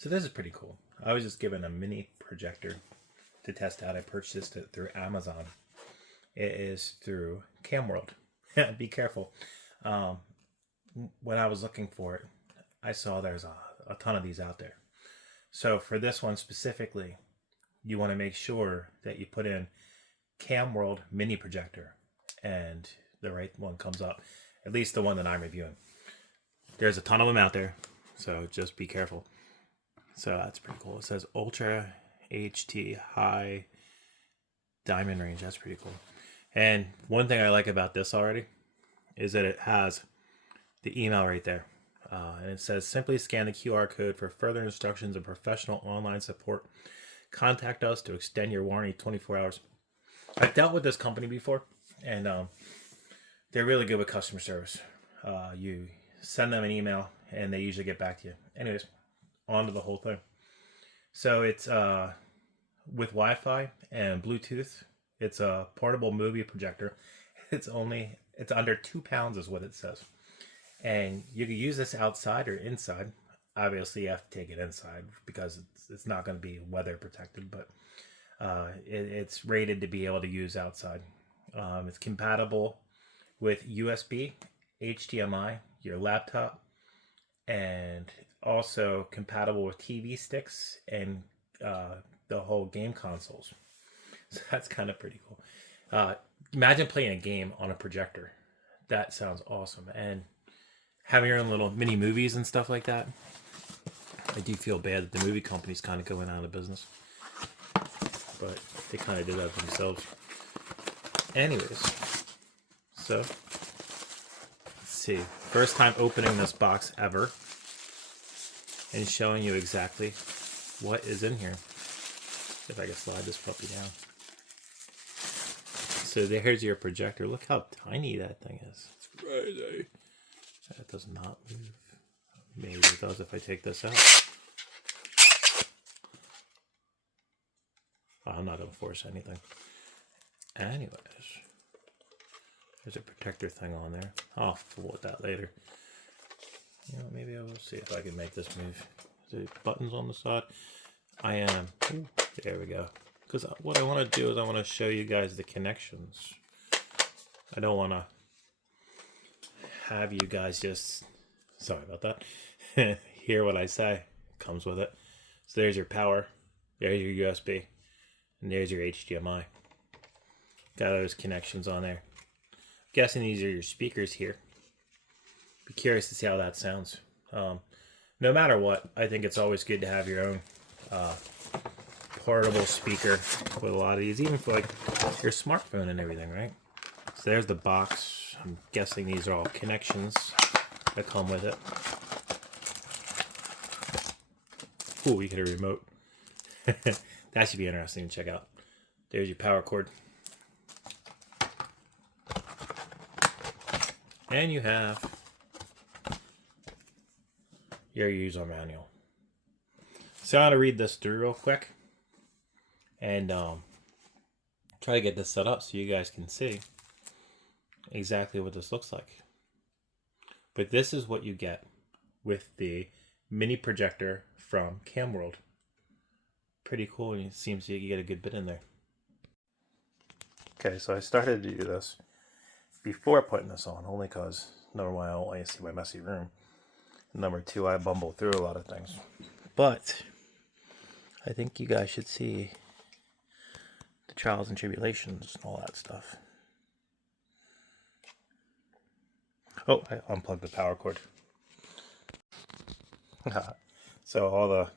So this is pretty cool. I was just given a mini projector to test out. I purchased it through Amazon. It is through CAMWORLD. Be careful. When I was looking for it, I saw there's a ton of these out there. So for this one specifically, you want to make sure that you put in CAMWORLD Mini Projector and the right one comes up. At least the one that I'm reviewing. There's a ton of them out there, so just be careful. So that's pretty cool. It says Ultra HT High Diamond Range. That's pretty cool. And one thing I like about this already is that it has the email right there. And it says, simply scan the QR code for further instructions and professional online support. Contact us to extend your warranty 24 hours. I've dealt with this company before, and they're really good with customer service. You send them an email, and they usually get back to you. Anyways, on to the whole thing. So it's with Wi-Fi and Bluetooth. It's a portable movie projector. It's under 2 pounds is what it says. And you can use this outside or inside. Obviously, you have to take it inside because it's not going to be weather protected, but it's rated to be able to use outside. It's compatible with USB, HDMI, your laptop, and also compatible with TV sticks and the whole game consoles. So that's kind of pretty cool. Imagine playing a game on a projector. That sounds awesome. And having your own little mini movies and stuff like that. I do feel bad that the movie company's kind of going out of business. But they kind of did that themselves. Anyways. So, let's see. First time opening this box ever. And showing you exactly what is in here. If I can slide this puppy down. So there's your projector. Look how tiny that thing is. It's crazy. That does not move. Maybe it does if I take this out. Oh, I'm not going to force anything. Anyways. There's a protector thing on there. I'll fool with that later. You know, maybe I will see if I can make this move. Is there buttons on the side? I am. Ooh, there we go. Because what I want to do is I want to show you guys the connections. I don't want to have you guys just, sorry about that, hear what I say. Comes with it. So there's your power. There's your USB. And there's your HDMI. Got those connections on there. I'm guessing these are your speakers here. Be curious to see how that sounds. No matter what, I think it's always good to have your own portable speaker with a lot of these, even for like your smartphone and everything, right? So there's the box. I'm guessing these are all connections that come with it. Ooh, you get a remote. That should be interesting to check out. There's your power cord. And you have your user manual. So I'm going to read this through real quick and try to get this set up so you guys can see exactly what this looks like. But this is what you get with the mini projector from CAMWORLD. Pretty cool, and it seems you get a good bit in there. Okay, so I started to do this before putting this on, only because number one, I don't want to see my messy room. Number two, I bumble through a lot of things. But I think you guys should see the trials and tribulations and all that stuff. Oh, I unplugged the power cord. So all the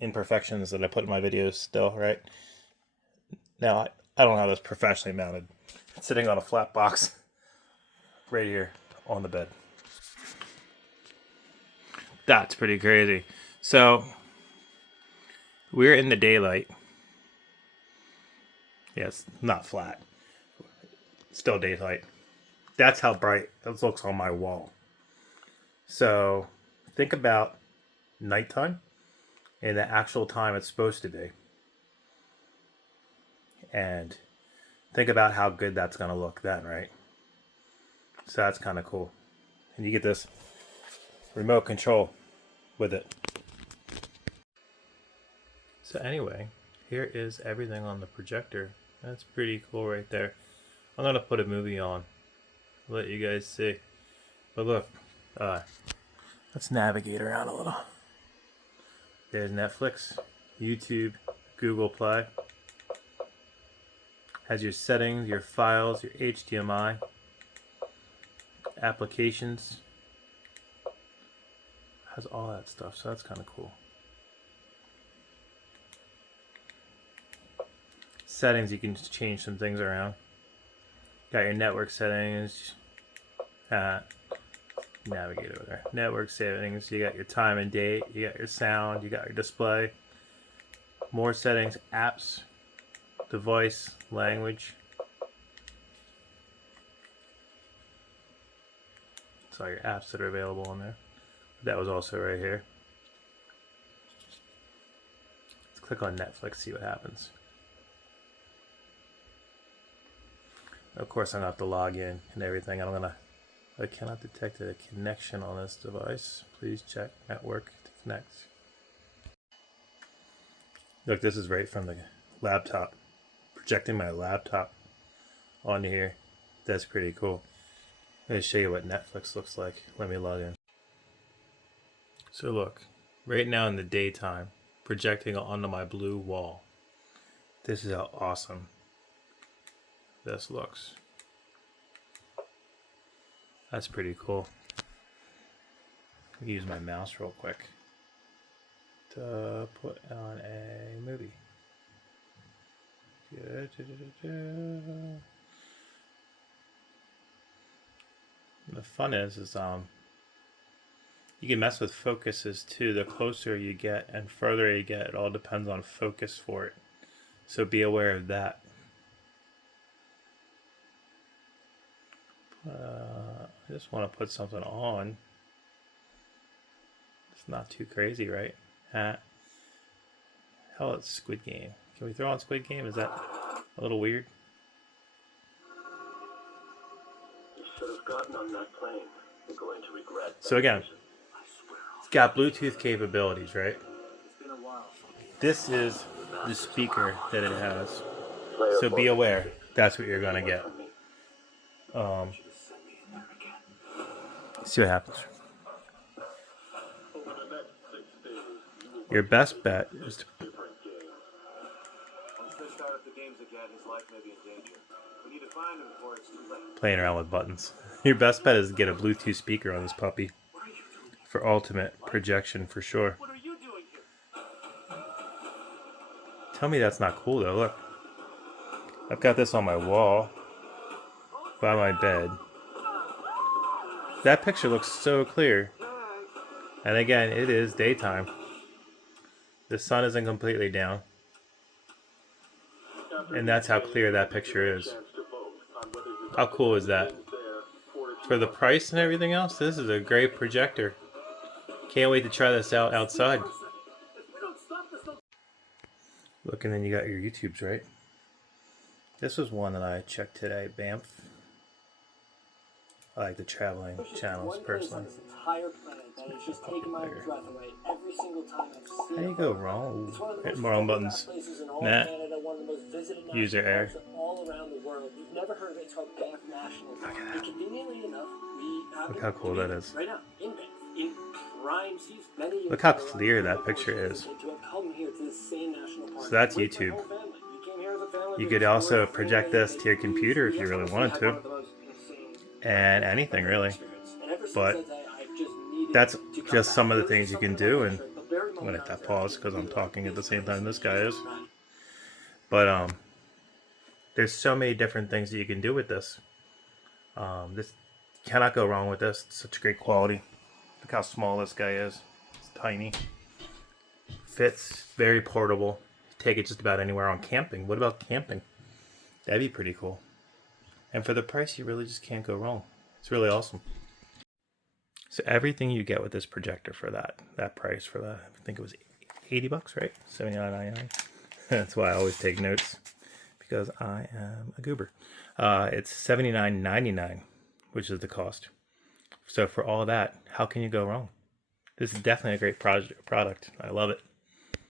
imperfections that I put in my videos still, right? Now, I don't have this professionally mounted. It's sitting on a flat box right here on the bed. That's pretty crazy. So, we're in the daylight. Yeah, it's not flat. Still daylight. That's how bright this looks on my wall. So, think about nighttime and the actual time it's supposed to be. And think about how good that's going to look then, right? So that's kind of cool. And you get this remote control with it. So anyway, here is everything on the projector. That's pretty cool right there. I'm gonna put a movie on, let you guys see. But look, let's navigate around a little. There's Netflix, YouTube, Google Play. Has your settings, your files, your HDMI, applications. Has all that stuff, so that's kind of cool. Settings, you can just change some things around. Got your network settings. Navigate over there. Network settings. You got your time and date. You got your sound. You got your display. More settings. Apps. Device. Language. That's all your apps that are available on there. That was also right here. Let's click on Netflix, see what happens. Of course, I'm gonna have to log in and everything. I cannot detect a connection on this device. Please check network to connect. Look, this is right from the laptop. Projecting my laptop onto here. That's pretty cool. Let me show you what Netflix looks like. Let me log in. So look, right now in the daytime, projecting onto my blue wall. This is how awesome this looks. That's pretty cool. I'll use my mouse real quick to put on a movie. The fun is you can mess with focuses too. The closer you get and further you get, it all depends on focus for it. So be aware of that. I just want to put something on. It's not too crazy, right? Hell, it's Squid Game. Can we throw on Squid Game? Is that a little weird? You should have gotten on that plane. You're going to regret that. So again, it's got Bluetooth capabilities, right? This is the speaker that it has. So be aware, that's what you're gonna get. See what happens. Your best bet is to playing around with buttons. Your best bet is to get a Bluetooth speaker on this puppy for ultimate projection for sure. Tell me that's not cool though. Look, I've got this on my wall by my bed. That picture looks so clear. And again, it is daytime. The sun isn't completely down. And that's how clear that picture is. How cool is that? For the price and everything else, this is a great projector. Can't wait to try this out outside. Look, and then you got your YouTubes, right? This was one that I checked today, Banff. I like the traveling channels personally. How do you go wrong? Hit more on buttons. Nah. User error. Look how cool that is. Look how clear that picture is. So that's YouTube. You could also project this to your computer if you really wanted to. And anything really. But that's just some of the things you can do. And I'm going to hit that pause because I'm talking at the same time this guy is. But there's so many different things that you can do with this. This cannot go wrong with this. It's such great quality. Look how small this guy is. It's tiny. Fits, very portable. Take it just about anywhere on camping. What about camping? That'd be pretty cool. And for the price, you really just can't go wrong. It's really awesome. So everything you get with this projector for that price for that, I think it was $80, right? $79.99. That's why I always take notes, because I am a goober. It's $79.99, which is the cost. So for all that, how can you go wrong? This is definitely a great product. I love it.